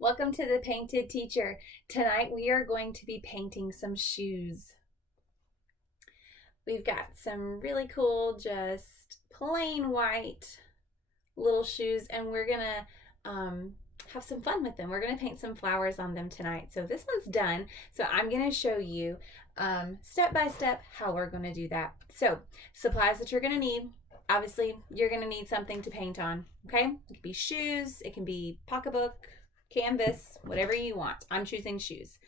Welcome to the Painted Teacher. Tonight we are going to be painting some shoes. We've got some really cool, just plain white little shoes, and we're gonna have some fun with them. We're gonna paint some flowers on them tonight. So this one's done. So I'm gonna show you step by step how we're gonna do that. So supplies that you're gonna need. Obviously, you're gonna need something to paint on. Okay, it can be shoes, it can be pocketbook, canvas, whatever you want. I'm choosing shoes.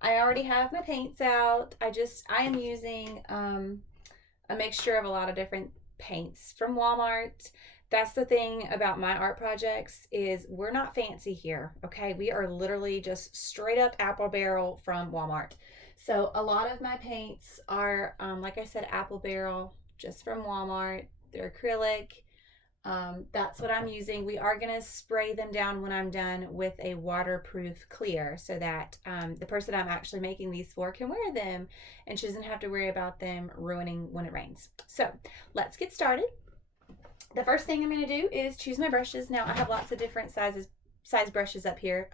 I already have my paints out. I am using a mixture of a lot of different paints from Walmart. That's the thing about my art projects is we're not fancy here, okay? We are literally just straight up apple barrel from Walmart. So a lot of my paints are, like I said, apple barrel, just from Walmart. They're acrylic. That's what I'm using. We are going to spray them down when I'm done with a waterproof clear so that the person I'm actually making these for can wear them and she doesn't have to worry about them ruining when it rains. So let's get started. The first thing I'm going to do is choose my brushes. Now I have lots of different size brushes up here.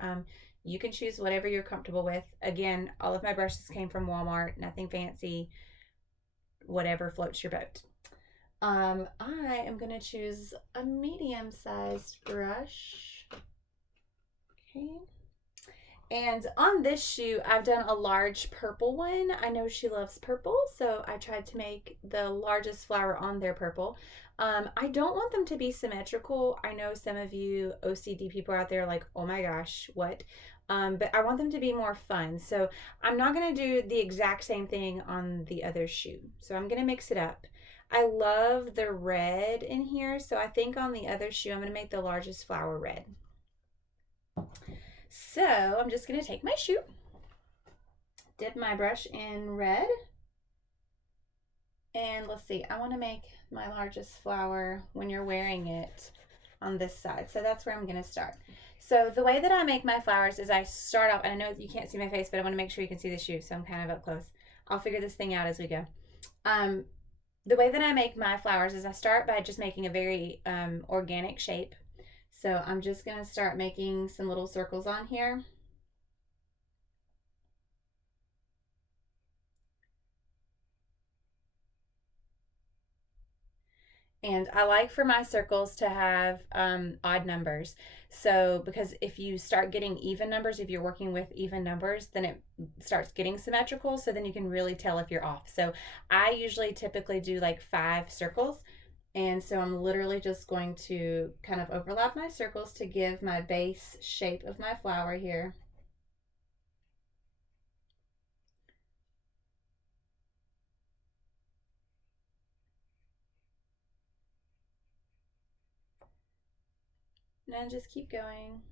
You can choose whatever you're comfortable with. Again, all of my brushes came from Walmart, nothing fancy, whatever floats your boat. I am going to choose a medium-sized brush. Okay. And on this shoe, I've done a large purple one. I know she loves purple, so I tried to make the largest flower on there purple. I don't want them to be symmetrical. I know some of you OCD people out there are like, oh my gosh, what? But I want them to be more fun. So I'm not going to do the exact same thing on the other shoe. So I'm going to mix it up. I love the red in here, so I think on the other shoe, I'm going to make the largest flower red. So I'm just going to take my shoe, dip my brush in red, and let's see, I want to make my largest flower when you're wearing it on this side. So that's where I'm going to start. So the way that I make my flowers is I start off, and I know you can't see my face, but I want to make sure you can see the shoe, so I'm kind of up close. I'll figure this thing out as we go. The way that I make my flowers is I start by just making a very organic shape. So I'm just going to start making some little circles on here. And I like for my circles to have odd numbers. So, because if you start getting even numbers, if you're working with even numbers, then it starts getting symmetrical. So then you can really tell if you're off. So I usually typically do like 5 circles. And so I'm literally just going to kind of overlap my circles to give my base shape of my flower here. And just keep going.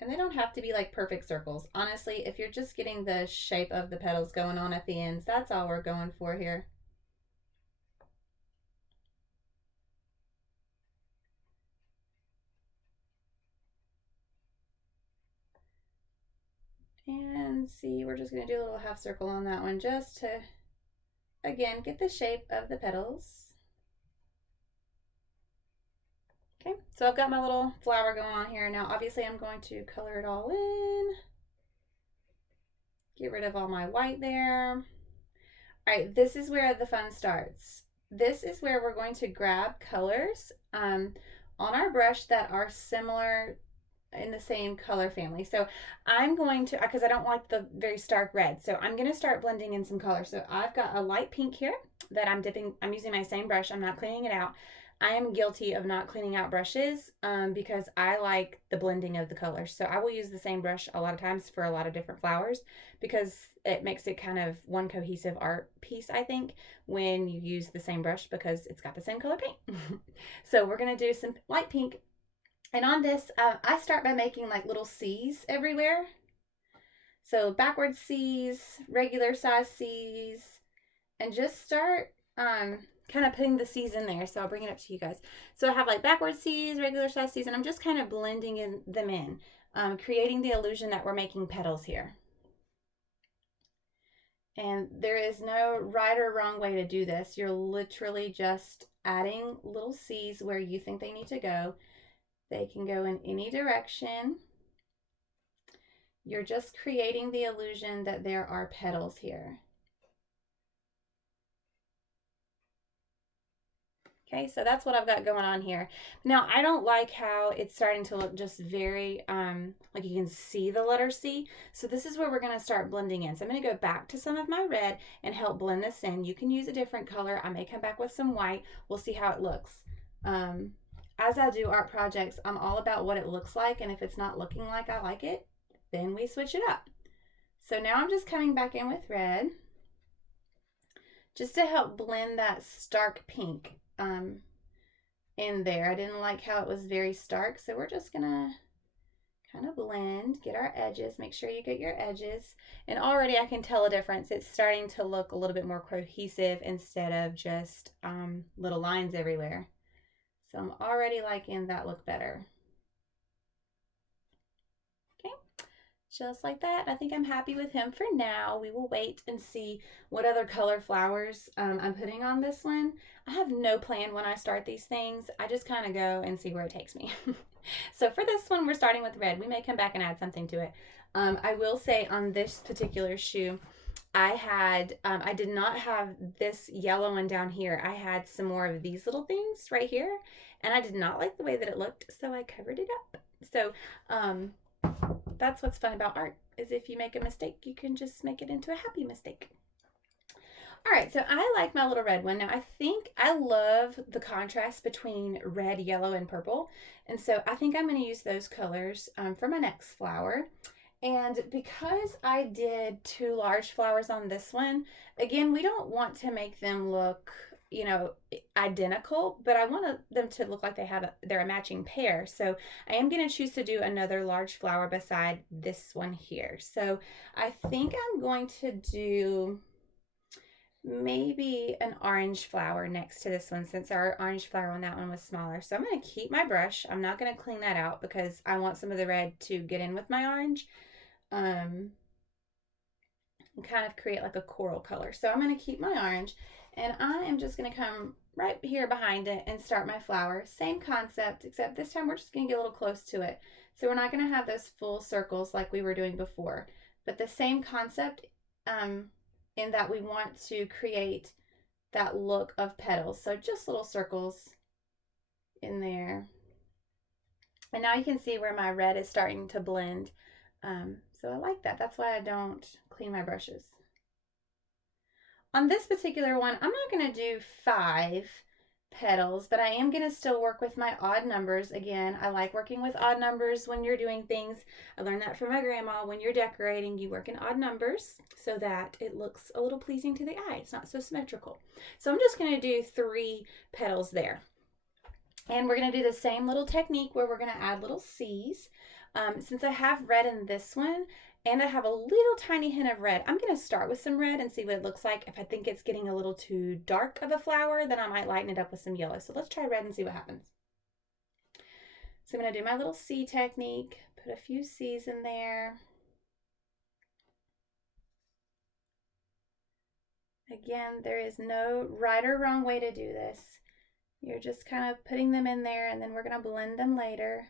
And they don't have to be like perfect circles. Honestly, if you're just getting the shape of the petals going on at the ends, that's all we're going for here. And see, we're just going to do a little half circle on that one just to, again, get the shape of the petals. Okay, so I've got my little flower going on here. Now, obviously, I'm going to color it all in. Get rid of all my white there. All right, this is where the fun starts. This is where we're going to grab colors on our brush that are similar in the same color family. So I'm going to, because I don't like the very stark red, so I'm going to start blending in some color. So I've got a light pink here that I'm using my same brush. I'm not cleaning it out. I am guilty of not cleaning out brushes because I like the blending of the colors. So I will use the same brush a lot of times for a lot of different flowers because it makes it kind of one cohesive art piece, I think, when you use the same brush because it's got the same color paint. So we're going to do some light pink. And on this, I start by making like little C's everywhere. So backward C's, regular size C's, and just start kind of putting the C's in there. So I'll bring it up to you guys. So I have like backward C's, regular size C's, and I'm just kind of blending them in, creating the illusion that we're making petals here. And there is no right or wrong way to do this. You're literally just adding little C's where you think they need to go. They can go in any direction. You're just creating the illusion that there are petals here. Okay, so that's what I've got going on here. Now, I don't like how it's starting to look just very, like you can see the letter C. So this is where we're going to start blending in. So I'm going to go back to some of my red and help blend this in. You can use a different color. I may come back with some white. We'll see how it looks. As I do art projects, I'm all about what it looks like. And if it's not looking like I like it, then we switch it up. So now I'm just coming back in with red just to help blend that stark pink in there. I didn't like how it was very stark, so we're just gonna kind of blend, get our edges, make sure you get your edges. And already I can tell a difference. It's starting to look a little bit more cohesive instead of just little lines everywhere. So I'm already liking that look better. Just like that. I think I'm happy with him for now. We will wait and see what other color flowers I'm putting on this one. I have no plan when I start these things. I just kind of go and see where it takes me. So for this one, we're starting with red. We may come back and add something to it. I will say on this particular shoe, I did not have this yellow one down here. I had some more of these little things right here, and I did not like the way that it looked, so I covered it up. So, that's what's fun about art, is if you make a mistake, you can just make it into a happy mistake. All right, so I like my little red one. Now, I think I love the contrast between red, yellow, and purple. And so I think I'm going to use those colors for my next flower. And because I did 2 large flowers on this one, again, we don't want to make them look, you know, identical, but I want them to look like they're a matching pair. So I am going to choose to do another large flower beside this one here. So I think I'm going to do maybe an orange flower next to this one, since our orange flower on that one was smaller. So I'm going to keep my brush. I'm not going to clean that out because I want some of the red to get in with my orange. And kind of create like a coral color. So I'm going to keep my orange, and I am just going to come right here behind it and start my flower. Same concept, except this time we're just going to get a little close to it. So we're not going to have those full circles like we were doing before, but the same concept in that we want to create that look of petals. So just little circles in there. And now you can see where my red is starting to blend. So I like that. That's why I don't clean my brushes. On this particular one, I'm not going to do 5 petals, but I am going to still work with my odd numbers. Again, I like working with odd numbers when you're doing things. I learned that from my grandma. When you're decorating, you work in odd numbers so that it looks a little pleasing to the eye. It's not so symmetrical. So I'm just going to do 3 petals there. And we're going to do the same little technique where we're going to add little C's. Since I have red in this one, and I have a little tiny hint of red, I'm going to start with some red and see what it looks like. If I think it's getting a little too dark of a flower, then I might lighten it up with some yellow. So let's try red and see what happens. So I'm going to do my little C technique, put a few C's in there. Again, there is no right or wrong way to do this. You're just kind of putting them in there, and then we're going to blend them later.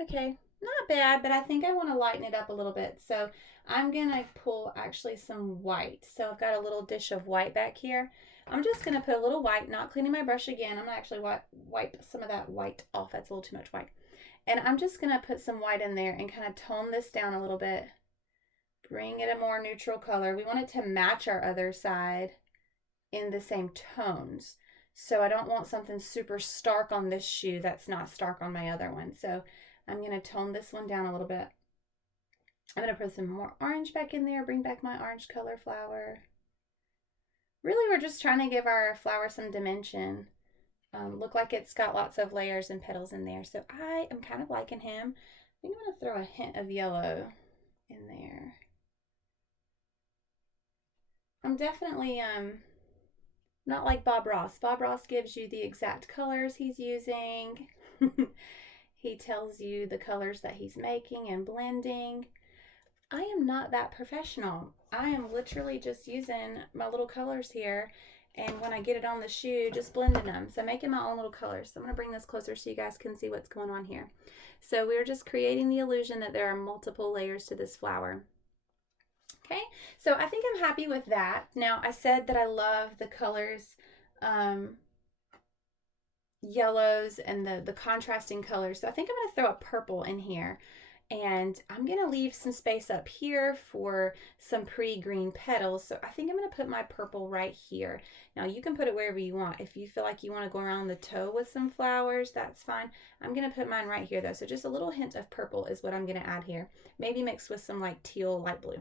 Okay, not bad, but I think I want to lighten it up a little bit. So I'm going to pull actually some white. So I've got a little dish of white back here. I'm just going to put a little white, not cleaning my brush again. I'm going to actually wipe some of that white off. That's a little too much white. And I'm just going to put some white in there and kind of tone this down a little bit. Bring it a more neutral color. We want it to match our other side in the same tones. So I don't want something super stark on this shoe that's not stark on my other one. So I'm going to tone this one down a little bit. I'm going to put some more orange back in there, bring back my orange color flower. Really, we're just trying to give our flower some dimension. Look like it's got lots of layers and petals in there. So I am kind of liking him. I think I'm going to throw a hint of yellow in there. I'm definitely not like Bob Ross. Bob Ross gives you the exact colors he's using. He tells you the colors that he's making and blending. I am not that professional. I am literally just using my little colors here And when I get it on the shoe, just blending them. So making my own little colors. So I'm going to bring this closer so you guys can see what's going on here. So we're just creating the illusion that there are multiple layers to this flower. Okay, so I think I'm happy with that. Now, I said that I love the colors, yellows and the contrasting colors. So I think I'm going to throw a purple in here. And I'm going to leave some space up here for some pretty green petals. So I think I'm going to put my purple right here. Now you can put it wherever you want. If you feel like you want to go around the toe with some flowers, that's fine. I'm going to put mine right here though. So just a little hint of purple is what I'm going to add here. Maybe mixed with some like teal, light blue.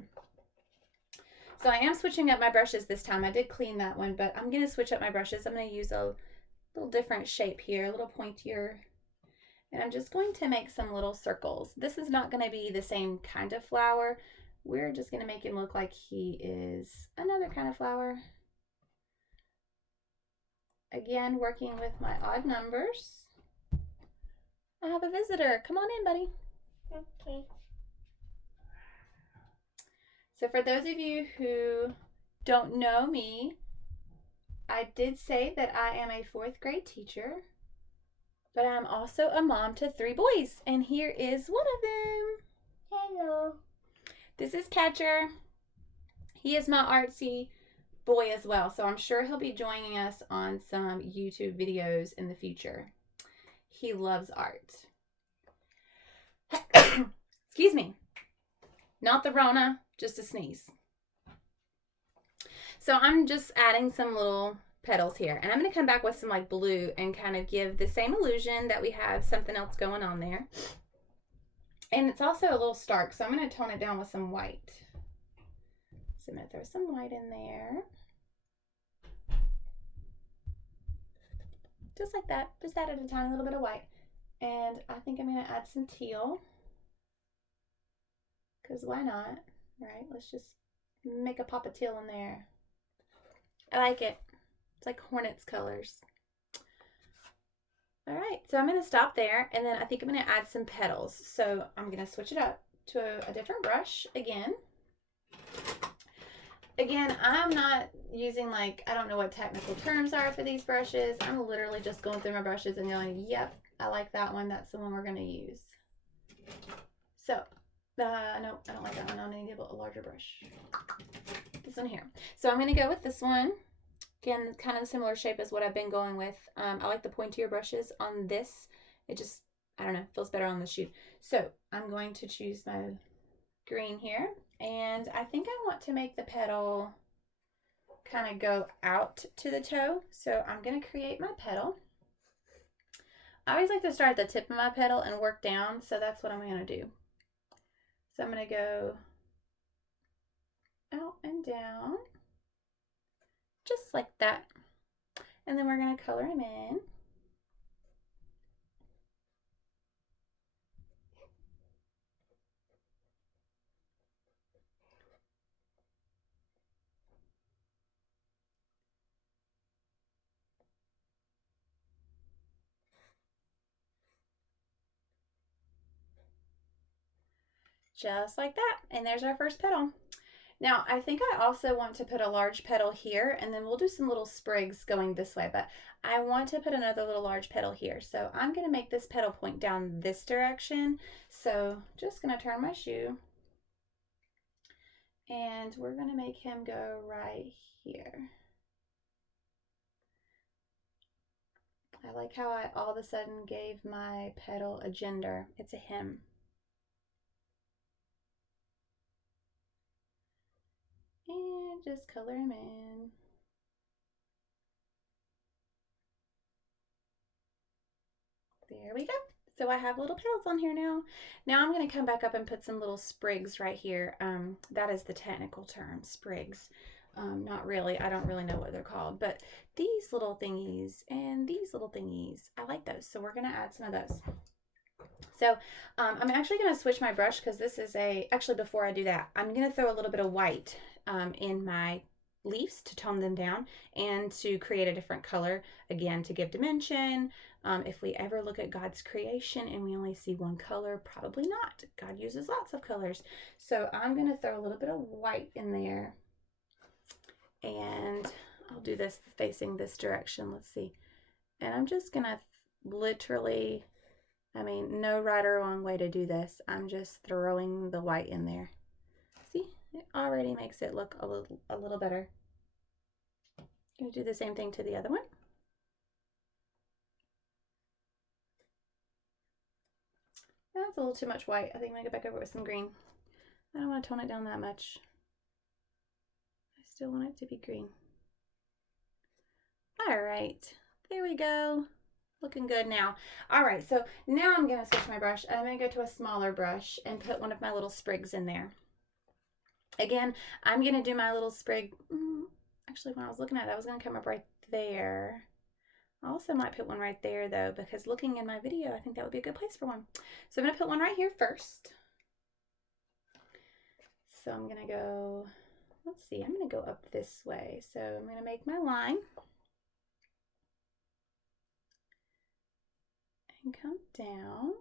So I am switching up my brushes this time. I did clean that one, but I'm going to switch up my brushes. I'm going to use a little different shape here, a little pointier. And I'm just going to make some little circles. This is not going to be the same kind of flower. We're just going to make him look like he is another kind of flower. Again, working with my odd numbers. I have a visitor. Come on in, buddy. Okay. So for those of you who don't know me, I did say that I am a 4th grade teacher. But I'm also a mom to 3 boys, and here is one of them. Hello. This is Catcher. He is my artsy boy as well, so I'm sure he'll be joining us on some YouTube videos in the future. He loves art. Excuse me. Not the Rona, just a sneeze. So I'm just adding some little petals here, and I'm going to come back with some like blue and kind of give the same illusion that we have something else going on there. And it's also a little stark, so I'm going to tone it down with some white. So I'm going to throw some white in there. Just like that. Just added a tiny little bit of white. And I think I'm going to add some teal. Because why not? Right? Let's just make a pop of teal in there. I like it. It's like Hornets colors. All right, so I'm going to stop there, and then I think I'm going to add some petals. So I'm going to switch it up to a different brush again. Again, I'm not using like, I don't know what technical terms are for these brushes. I'm literally just going through my brushes and going, yep, I like that one. That's the one we're going to use. So, no, I don't like that one. I need a larger brush. This one here. So I'm going to go with this one. Again, kind of a similar shape as what I've been going with. I like the pointier brushes on this. It just, I don't know, feels better on the shoe. So I'm going to choose my green here. And I think I want to make the petal kind of go out to the toe. So I'm going to create my petal. I always like to start at the tip of my petal and work down. So that's what I'm going to do. So I'm going to go out and down. Just like that. And then we're going to color him in. Just like that. And there's our first petal. Now, I think I also want to put a large petal here, and then we'll do some little sprigs going this way, but I want to put another little large petal here. So I'm going to make this petal point down this direction. So just going to turn my shoe, and we're going to make him go right here. I like how I all of a sudden gave my petal a gender. It's a him. And just color him in. There we go. So I have little petals on here now. Now I'm going to come back up and put some little sprigs right here. That is the technical term, sprigs. Not really. I don't really know what they're called. But these little thingies and these little thingies, I like those. So we're going to add some of those. So I'm actually going to switch my brush because this is actually before I do that, I'm going to throw a little bit of white in my leaves to tone them down and to create a different color, again, to give dimension. If we ever look at God's creation and we only see one color, probably not. God uses lots of colors. So I'm going to throw a little bit of white in there. And I'll do this facing this direction. Let's see. And I'm just going to literally, I mean, no right or wrong way to do this. I'm just throwing the white in there. See, it already makes it look a little better. I'm going to do the same thing to the other one. That's a little too much white. I think I'm going to go back over with some green. I don't want to tone it down that much. I still want it to be green. All right, there we go. Looking good now. All right, so now I'm gonna switch my brush. I'm gonna go to a smaller brush and put one of my little sprigs in there. Again, I'm gonna do my little sprig. Actually, when I was looking at it, I was gonna come up right there. I also might put one right there though, because looking in my video, I think that would be a good place for one. So I'm gonna put one right here first. So I'm gonna go, let's see, I'm gonna go up this way. So I'm gonna make my line. And come down.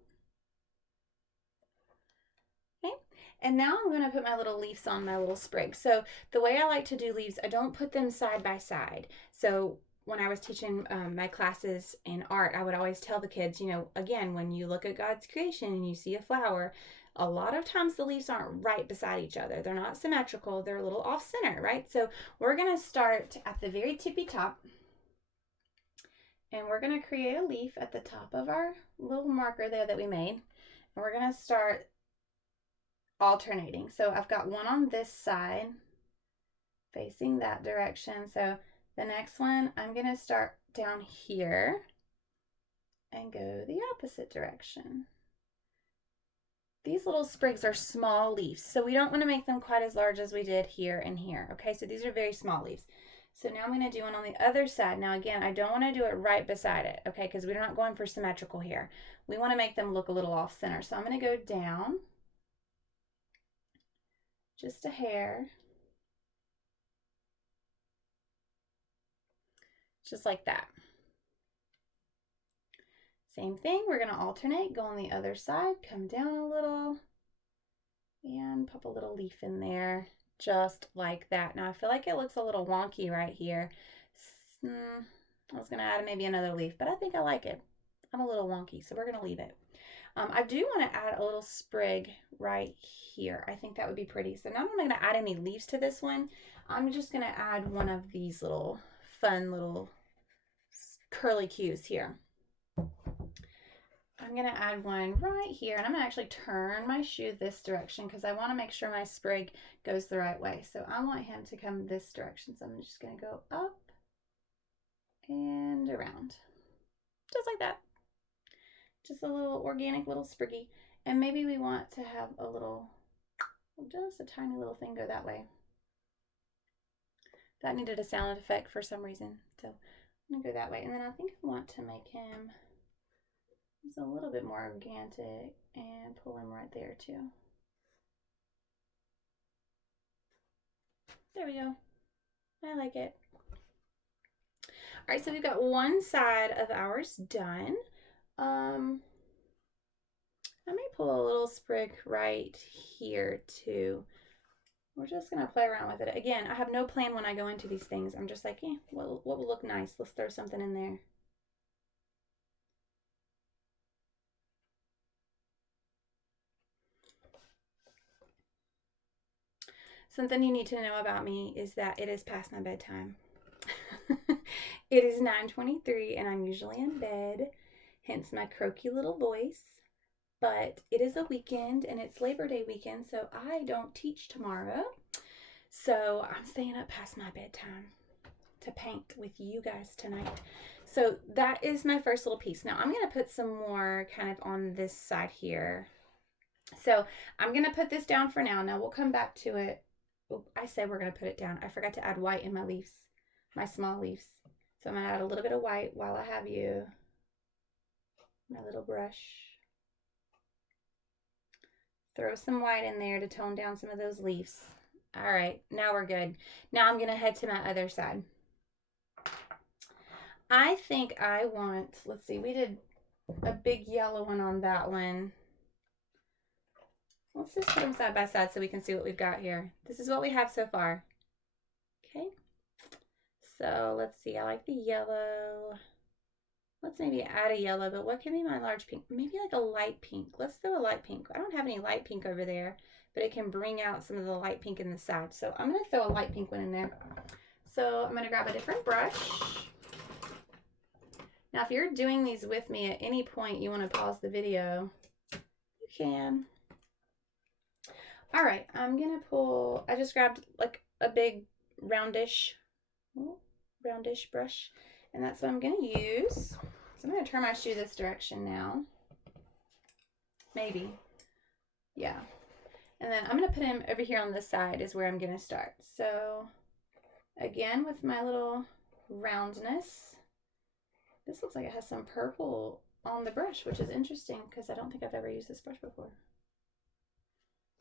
Okay, and now I'm going to put my little leaves on my little sprig. So the way I like to do leaves, I don't put them side by side. So when I was teaching my classes in art, I would always tell the kids, you know, again, when you look at God's creation and you see a flower, a lot of times the leaves aren't right beside each other. They're not symmetrical. They're a little off center, right? So we're going to start at the very tippy top. And we're going to create a leaf at the top of our little marker there that we made. And we're going to start alternating. So I've got one on this side facing that direction. So the next one, I'm going to start down here and go the opposite direction. These little sprigs are small leaves, so we don't want to make them quite as large as we did here and here. Okay, so these are very small leaves. So now I'm going to do one on the other side. Now again, I don't want to do it right beside it, okay, because we're not going for symmetrical here. We want to make them look a little off center. So I'm going to go down just a hair, just like that. Same thing, we're going to alternate, go on the other side, come down a little, and pop a little leaf in there. Just like that. Now I feel like it looks a little wonky right here. I was going to add maybe another leaf, but I think I like it. I'm a little wonky, so we're going to leave it. I do want to add a little sprig right here. I think that would be pretty. So now I'm not going to add any leaves to this one. I'm just going to add one of these little fun little curly cues here. I'm going to add one right here, and I'm going to actually turn my shoe this direction because I want to make sure my sprig goes the right way. So I want him to come this direction. So I'm just going to go up and around, just like that. Just a little organic little spriggy. And maybe we want to have a little, just a tiny little thing go that way. That needed a sound effect for some reason. So I'm going to go that way. And then I think I want to make him just a little bit more organic and pull him right there too. There we go. I like it. All right, so we've got one side of ours done. I may pull a little sprig right here too. We're just gonna play around with it. Again, I have no plan when I go into these things. I'm just like, what will look nice? Let's throw something in there. Something you need to know about me is that it is past my bedtime. It is 9:23 and I'm usually in bed, hence my croaky little voice. But it is a weekend and it's Labor Day weekend, so I don't teach tomorrow. So I'm staying up past my bedtime to paint with you guys tonight. So that is my first little piece. Now I'm going to put some more kind of on this side here. So I'm going to put this down for now. Now we'll come back to it. Oh, I said we're going to put it down. I forgot to add white in my leaves, my small leaves. So I'm going to add a little bit of white while I have you. My little brush. Throw some white in there to tone down some of those leaves. All right, now we're good. Now I'm going to head to my other side. I think I want, let's see, we did a big yellow one on that one. Let's just put them side by side so we can see what we've got here. This is what we have so far. Okay. So let's see, I like the yellow. Let's maybe add a yellow, but what can be my large pink? Maybe like a light pink. Let's throw a light pink. I don't have any light pink over there, but it can bring out some of the light pink in the side. So I'm gonna throw a light pink one in there. So I'm gonna grab a different brush. Now, if you're doing these with me at any point you wanna pause the video, you can. All right, I'm gonna pull, I just grabbed like a big roundish brush, and that's what I'm gonna use. So I'm gonna turn my shoe this direction now. Maybe, yeah. And then I'm gonna put him over here on this side is where I'm gonna start. So again, with my little roundness, this looks like it has some purple on the brush, which is interesting because I don't think I've ever used this brush before.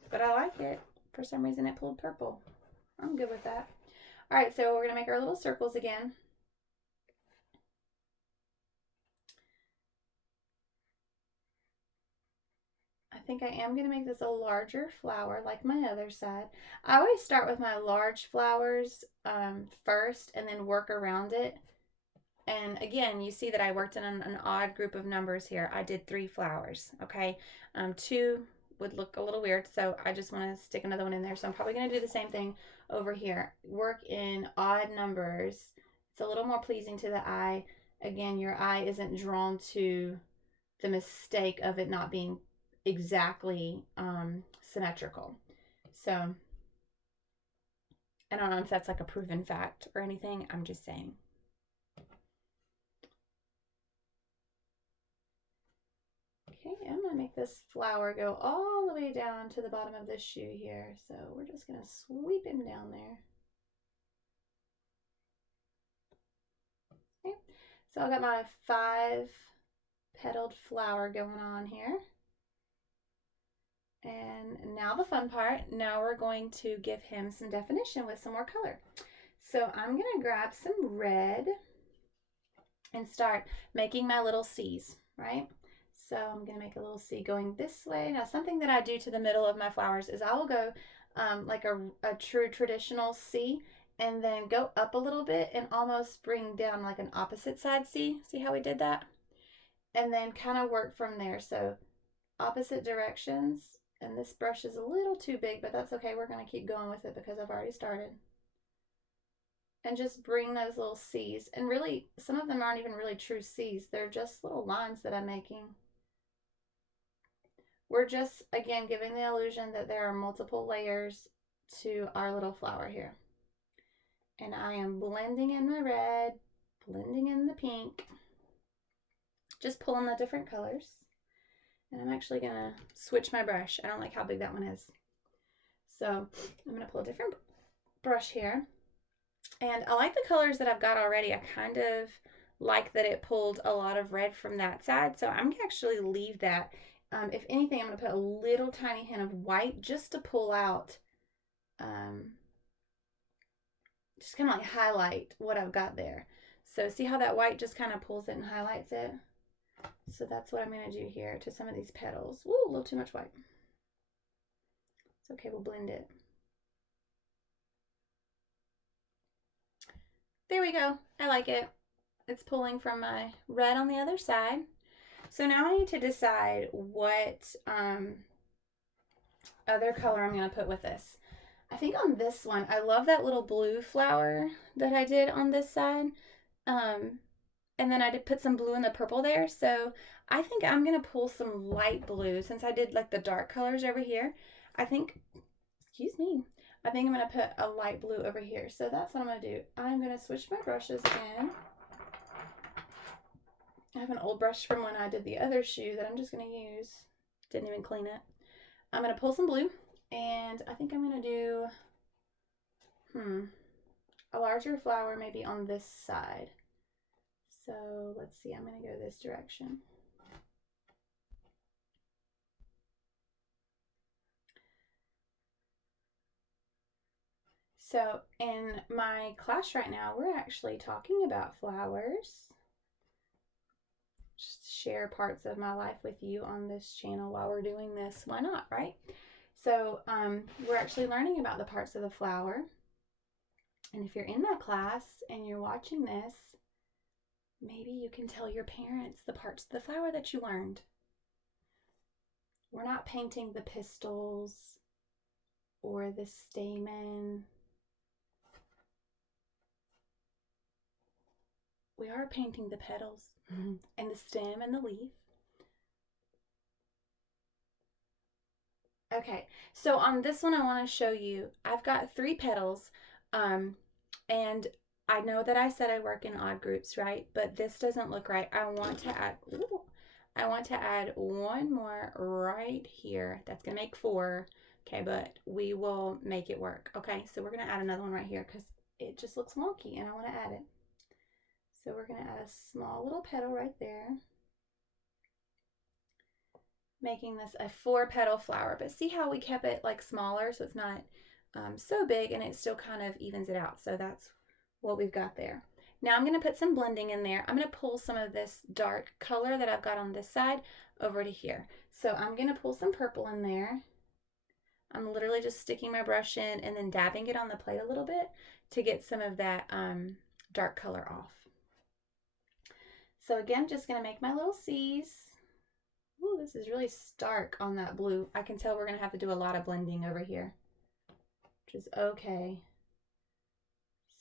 But I like it. For some reason it pulled purple. I'm good with that. All right, so we're gonna make our little circles again. I think I am gonna make this a larger flower like my other side. I always start with my large flowers first and then work around it. And again, you see that I worked in an odd group of numbers here. I did 3 flowers, okay? 2 would look a little weird, so I just want to stick another one in there. So I'm probably going to do the same thing over here. Work in odd numbers. It's a little more pleasing to the eye. Again, your eye isn't drawn to the mistake of it not being exactly symmetrical. So I don't know if that's like a proven fact or anything. I'm just saying. Okay, I'm gonna make this flower go all the way down to the bottom of this shoe here. So we're just gonna sweep him down there. Okay, so I've got my 5 petaled flower going on here. And now the fun part, now we're going to give him some definition with some more color. So I'm gonna grab some red and start making my little C's, right? So I'm gonna make a little C going this way. Now something that I do to the middle of my flowers is I will go like a true traditional C and then go up a little bit and almost bring down like an opposite side C. See how we did that? And then kind of work from there. So opposite directions, and this brush is a little too big, but that's okay. We're gonna keep going with it because I've already started. And just bring those little C's. And really, some of them aren't even really true C's. They're just little lines that I'm making. We're just, again, giving the illusion that there are multiple layers to our little flower here. And I am blending in my red, blending in the pink, just pulling the different colors. And I'm actually gonna switch my brush. I don't like how big that one is. So I'm gonna pull a different brush here. And I like the colors that I've got already. I kind of like that it pulled a lot of red from that side. So I'm gonna actually leave that. If anything, I'm going to put a little tiny hint of white just to pull out, just kind of like highlight what I've got there. So see how that white just kind of pulls it and highlights it? So that's what I'm going to do here to some of these petals. Ooh, a little too much white. It's okay, we'll blend it. There we go. I like it. It's pulling from my red on the other side. So now I need to decide what other color I'm going to put with this. I think on this one, I love that little blue flower that I did on this side. And then I did put some blue in the purple there. So I think I'm going to pull some light blue since I did like the dark colors over here. I think, excuse me, I think I'm going to put a light blue over here. So that's what I'm going to do. I'm going to switch my brushes again. I have an old brush from when I did the other shoe that I'm just going to use. Didn't even clean it. I'm going to pull some blue, and I think I'm going to do a larger flower maybe on this side. So let's see, I'm going to go this direction. So in my class right now, we're actually talking about flowers. Just share parts of my life with you on this channel while we're doing this. Why not, right? So we're actually learning about the parts of the flower. And if you're in my class and you're watching this, maybe you can tell your parents the parts of the flower that you learned. We're not painting the pistils or the stamen. We are painting the petals and the stem and the leaf. Okay, so on this one I want to show you, I've got 3 petals, and I know that I said I work in odd groups, right? But this doesn't look right. I want to add one more right here. That's gonna make 4. Okay, but we will make it work. Okay, so we're gonna add another one right here because it just looks wonky and I want to add it. So we're gonna add a small little petal right there, making this a 4-petal flower. But see how we kept it like smaller so it's not so big, and it still kind of evens it out. So that's what we've got there. Now I'm going to put some blending in there. I'm going to pull some of this dark color that I've got on this side over to here. So I'm going to pull some purple in there. I'm literally just sticking my brush in and then dabbing it on the plate a little bit to get some of that dark color off. So again, just going to make my little C's. Ooh, this is really stark on that blue. I can tell we're going to have to do a lot of blending over here, which is okay.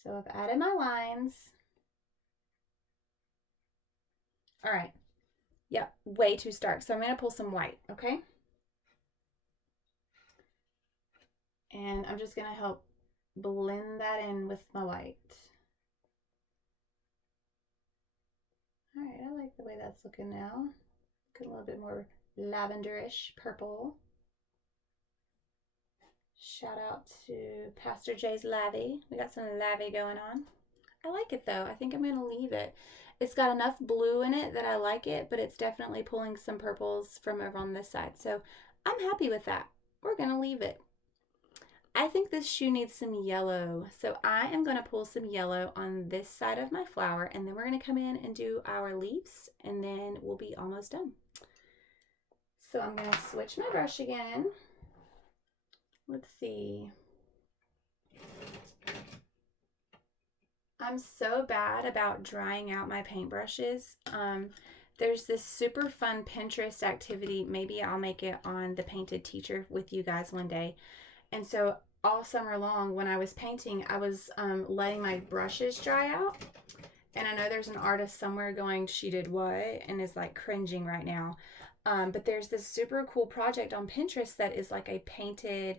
So I've added my lines. All right. Yep, way too stark. So I'm going to pull some white, okay? And I'm just going to help blend that in with my white. All right, I like the way that's looking now. Looking a little bit more lavenderish purple. Shout out to Pastor Jay's Lavy. We got some Lavy going on. I like it though. I think I'm going to leave it. It's got enough blue in it that I like it, but it's definitely pulling some purples from over on this side. So I'm happy with that. We're going to leave it. I think this shoe needs some yellow. So I am going to pull some yellow on this side of my flower, and then we're going to come in and do our leaves, and then we'll be almost done. So I'm going to switch my brush again. Let's see. I'm so bad about drying out my paintbrushes. There's this super fun Pinterest activity. Maybe I'll make it on the Painted Teacher with you guys one day. And so all summer long when I was painting, I was letting my brushes dry out. And I know there's an artist somewhere going, she did what? And is like cringing right now. But there's this super cool project on Pinterest that is like a painted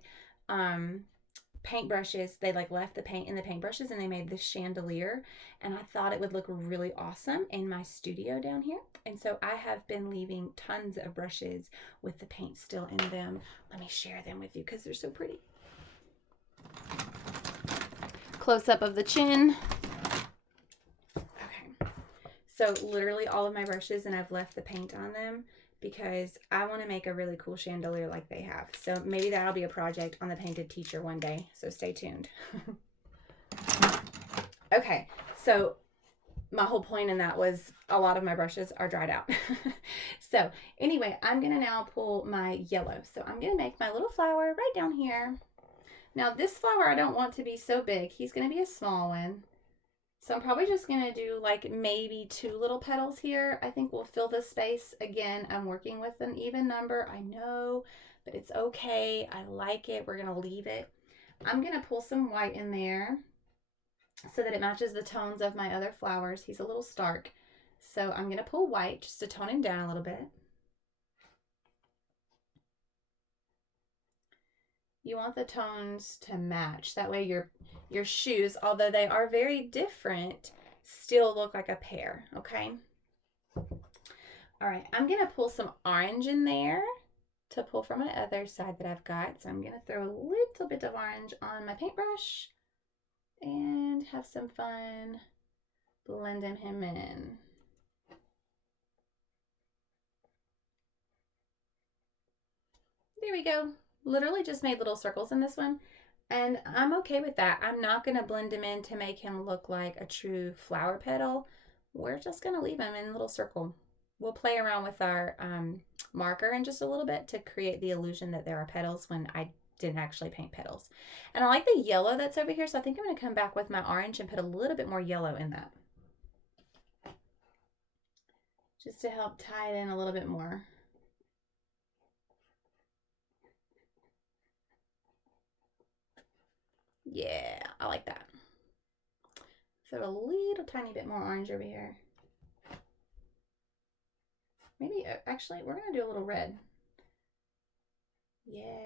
paintbrushes. They like left the paint in the paintbrushes and they made this chandelier, and I thought it would look really awesome in my studio down here. And so I have been leaving tons of brushes with the paint still in them. Let me share them with you because they're so pretty. Close up of the chin. Okay, so literally all of my brushes, and I've left the paint on them because I want to make a really cool chandelier like they have. So maybe that'll be a project on the Painted Teacher one day. So stay tuned. Okay, so my whole point in that was a lot of my brushes are dried out. So anyway, I'm going to now pull my yellow. So I'm going to make my little flower right down here. Now this flower I don't want to be so big. He's going to be a small one. So I'm probably just going to do like maybe 2 little petals here. I think we'll fill the space. Again, I'm working with an even number. I know, but it's okay. I like it. We're going to leave it. I'm going to pull some white in there so that it matches the tones of my other flowers. He's a little stark. So I'm going to pull white just to tone him down a little bit. You want the tones to match. That way your shoes, although they are very different, still look like a pair, okay? All right, I'm going to pull some orange in there to pull from my other side that I've got. So I'm going to throw a little bit of orange on my paintbrush and have some fun blending him in. There we go. Literally just made little circles in this one. And I'm okay with that. I'm not going to blend him in to make him look like a true flower petal. We're just going to leave him in a little circle. We'll play around with our marker in just a little bit to create the illusion that there are petals when I didn't actually paint petals. And I like the yellow that's over here, so I think I'm going to come back with my orange and put a little bit more yellow in that. Just to help tie it in a little bit more. Yeah, I like that. So a little tiny bit more orange over here. Maybe, actually, we're going to do a little red. Yeah.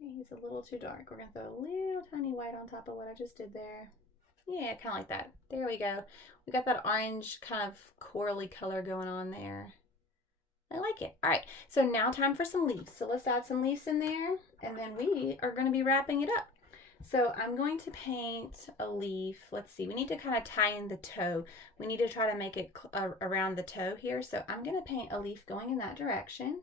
Okay, he's a little too dark. We're going to throw a little tiny white on top of what I just did there. Yeah, kind of like that. There we go. We got that orange kind of corally color going on there. I like it. All right, so now time for some leaves. So let's add some leaves in there, and then we are going to be wrapping it up. So I'm going to paint a leaf. Let's see, we need to kind of tie in the toe. We need to try to make it around the toe here. So I'm going to paint a leaf going in that direction.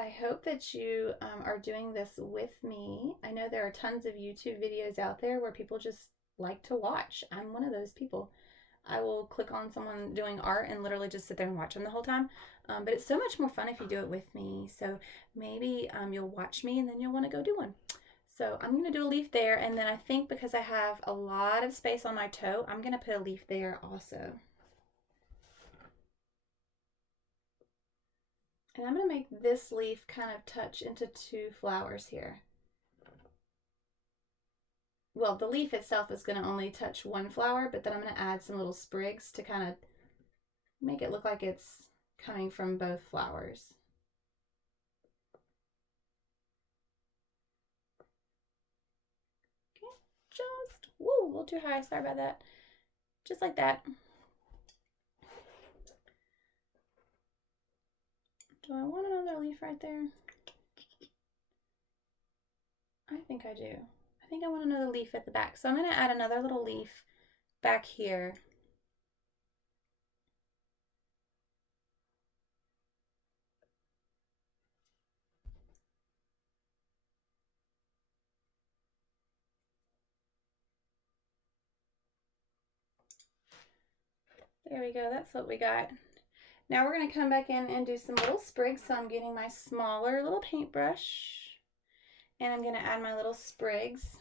I hope that you are doing this with me. I know there are tons of YouTube videos out there where people just like to watch. I'm one of those people. I will click on someone doing art and literally just sit there and watch them the whole time. But it's so much more fun if you do it with me. So maybe you'll watch me and then you'll want to go do one. So I'm going to do a leaf there. And then I think because I have a lot of space on my toe, I'm going to put a leaf there also. And I'm going to make this leaf kind of touch into two flowers here. Well, the leaf itself is going to only touch one flower, but then I'm going to add some little sprigs to kind of make it look like it's coming from both flowers. Okay, just, whoa, a little too high, sorry about that. Just like that. Do I want another leaf right there? I think I do. I think I want another leaf at the back. So I'm going to add another little leaf back here. There we go. That's what we got. Now we're going to come back in and do some little sprigs. So I'm getting my smaller little paintbrush and I'm going to add my little sprigs.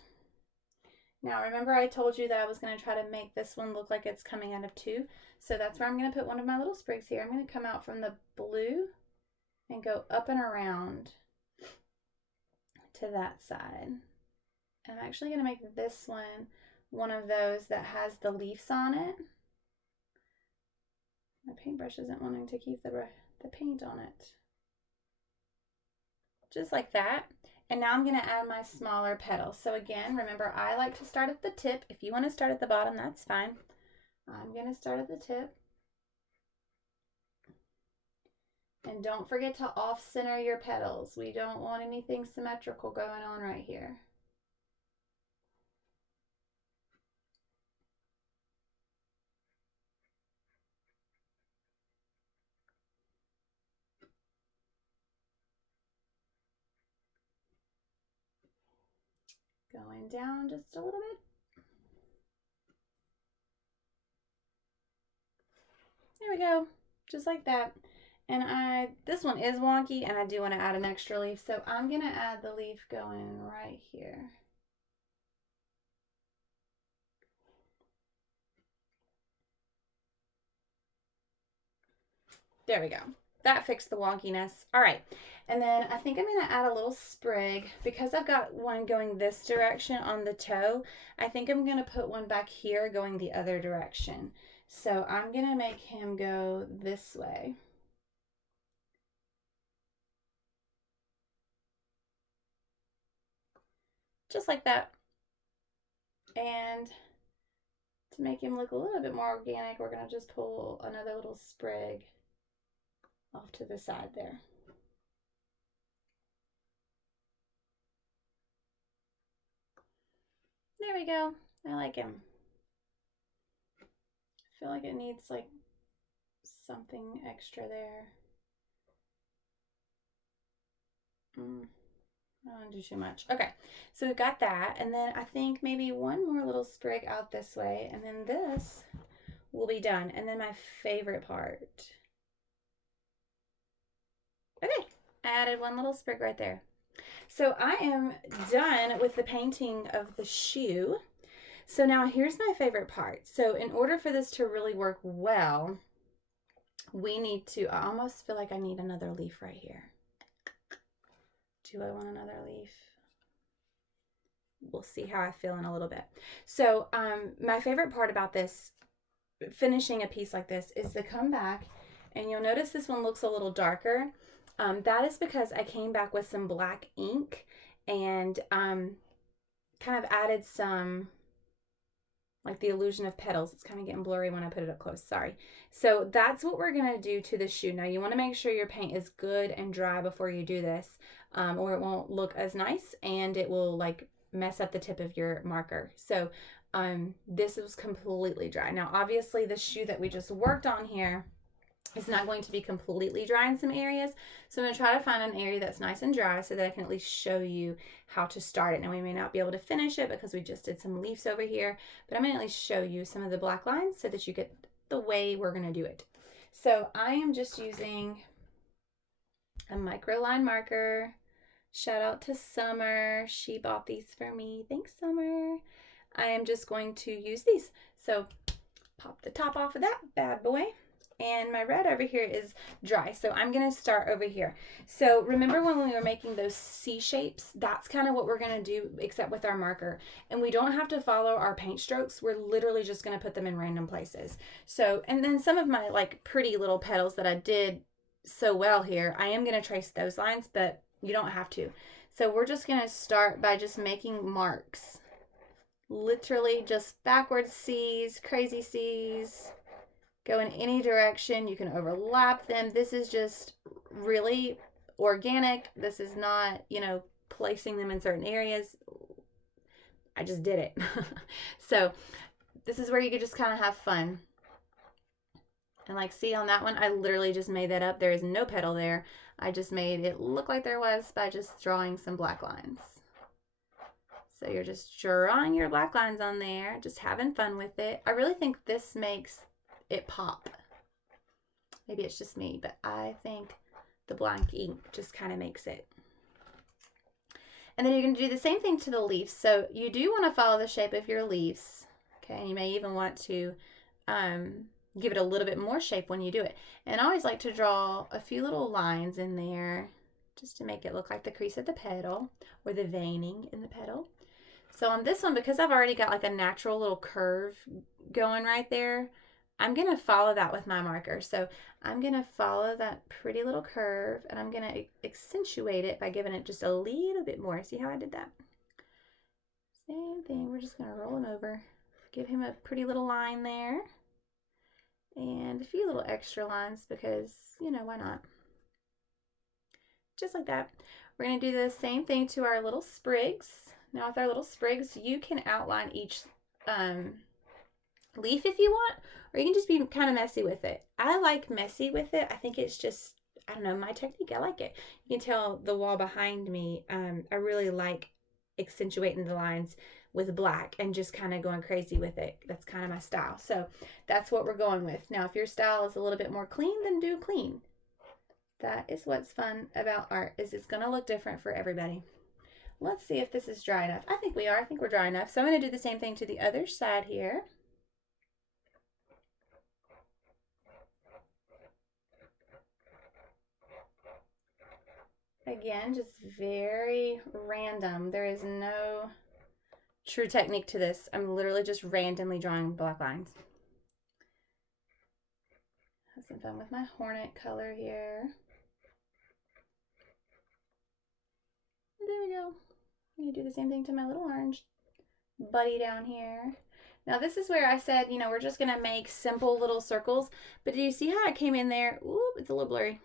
Now remember I told you that I was going to try to make this one look like it's coming out of two. So that's where I'm going to put one of my little sprigs here. I'm going to come out from the blue and go up and around to that side. And I'm actually going to make this one of those that has the leaves on it. My paintbrush isn't wanting to keep the paint on it. Just like that. And now I'm going to add my smaller petals. So again, remember I like to start at the tip. If you want to start at the bottom, that's fine. I'm going to start at the tip. And don't forget to off-center your petals. We don't want anything symmetrical going on right here. Going down just a little bit. There we go, just like that. And this one is wonky and I do want to add an extra leaf, so I'm going to add the leaf going right here. There we go. That fixed the wonkiness. All right. And then I think I'm going to add a little sprig. Because I've got one going this direction on the toe, I think I'm going to put one back here going the other direction. So I'm going to make him go this way. Just like that. And to make him look a little bit more organic, we're going to just pull another little sprig off to the side there. There we go. I like him. I feel like it needs like something extra there. I don't want to do too much. Okay, so we've got that, and then I think maybe one more little sprig out this way, and then this will be done. And then my favorite part. Okay, I added one little sprig right there. So I am done with the painting of the shoe. So now here's my favorite part. So in order for this to really work well, we need to, I almost feel like I need another leaf right here. Do I want another leaf? We'll see how I feel in a little bit. So my favorite part about this, finishing a piece like this, is to come back, and you'll notice this one looks a little darker. That is because I came back with some black ink and kind of added some, like the illusion of petals. It's kind of getting blurry when I put it up close, sorry. So that's what we're gonna do to the shoe. Now you wanna make sure your paint is good and dry before you do this, or it won't look as nice and it will like mess up the tip of your marker. So this is completely dry. Now obviously the shoe that we just worked on here is not going to be completely dry in some areas. So I'm gonna try to find an area that's nice and dry so that I can at least show you how to start it. Now we may not be able to finish it because we just did some leaves over here, but I'm gonna at least show you some of the black lines so that you get the way we're gonna do it. So I am just using a microline marker. Shout out to Summer. She bought these for me. Thanks, Summer. I am just going to use these. So pop the top off of that bad boy. And my red over here is dry, so I'm gonna start over here. So remember when we were making those C shapes? That's kind of what we're gonna do, except with our marker. And we don't have to follow our paint strokes. We're literally just gonna put them in random places. So, and then some of my like pretty little petals that I did so well here, I am gonna trace those lines, but you don't have to. So we're just gonna start by just making marks. Literally just backwards C's, crazy C's. Go in any direction. You can overlap them. This is just really organic. This is not, you know, placing them in certain areas. I just did it. So this is where you could just kind of have fun. And like, see on that one, I literally just made that up. There is no petal there. I just made it look like there was by just drawing some black lines. So you're just drawing your black lines on there, just having fun with it. I really think this makes it pop. Maybe it's just me, but I think the blank ink just kind of makes it. And then you're going to do the same thing to the leaves. So you do want to follow the shape of your leaves. Okay, and you may even want to give it a little bit more shape when you do it. And I always like to draw a few little lines in there just to make it look like the crease of the petal or the veining in the petal. So on this one, because I've already got like a natural little curve going right there, I'm going to follow that with my marker. So I'm going to follow that pretty little curve, and I'm going to accentuate it by giving it just a little bit more. See how I did that? Same thing. We're just going to roll him over. Give him a pretty little line there. And a few little extra lines because, you know, why not? Just like that. We're going to do the same thing to our little sprigs. Now with our little sprigs, you can outline each leaf if you want, or you can just be kind of messy with it. I like messy with it. I think it's just, I don't know, my technique. I like it. You can tell the wall behind me. I really like accentuating the lines with black and just kind of going crazy with it. That's kind of my style. So that's what we're going with. Now, if your style is a little bit more clean, then do clean. That is what's fun about art, is it's going to look different for everybody. Let's see if this is dry enough. I think we are. I think we're dry enough. So I'm going to do the same thing to the other side here. Again, just very random. There is no true technique to this. I'm literally just randomly drawing black lines. Have some fun with my hornet color here. There we go. I'm going to do the same thing to my little orange buddy down here. Now this is where I said, you know, we're just going to make simple little circles. But do you see how I came in there? Ooh, it's a little blurry.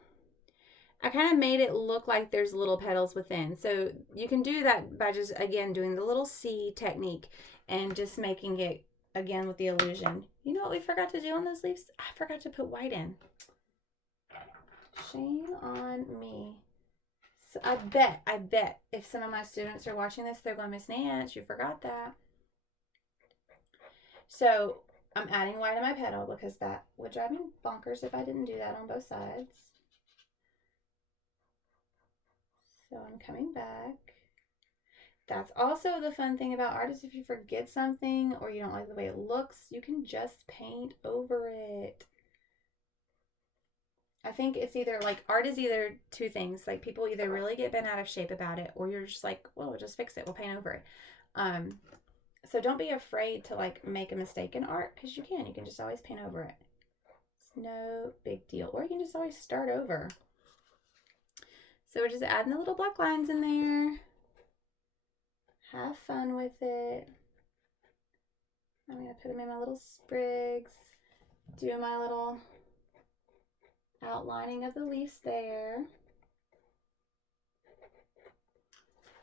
I kind of made it look like there's little petals within. So you can do that by just, again, doing the little C technique and just making it, again, with the illusion. You know what we forgot to do on those leaves? I forgot to put white in. Shame on me. So I bet if some of my students are watching this, they're going, Miss Nance, you forgot that. So I'm adding white on my petal because that would drive me bonkers if I didn't do that on both sides. So I'm coming back. That's also the fun thing about art is if you forget something or you don't like the way it looks, you can just paint over it. I think it's either like art is either two things. Like people either really get bent out of shape about it or you're just like, well, we'll just fix it. We'll paint over it. So don't be afraid to like make a mistake in art because you can. You can just always paint over it. It's no big deal. Or you can just always start over. So we're just adding the little black lines in there. Have fun with it. I'm going to put them in my little sprigs. Do my little outlining of the leaves there.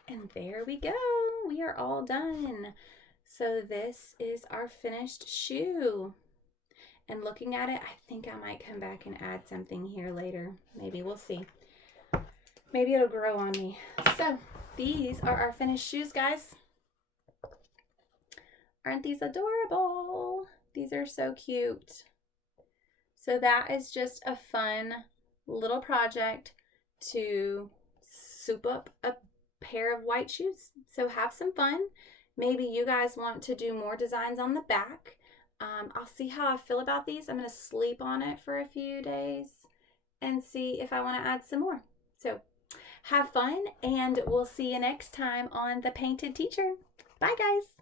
And there we go. We are all done. So this is our finished shoe. And looking at it, I think I might come back and add something here later. Maybe we'll see. Maybe it'll grow on me. So these are our finished shoes, guys. Aren't these adorable? These are so cute. So that is just a fun little project to soup up a pair of white shoes. So have some fun. Maybe you guys want to do more designs on the back. I'll see how I feel about these. I'm going to sleep on it for a few days and see if I want to add some more. So have fun, and we'll see you next time on The Painted Teacher. Bye, guys.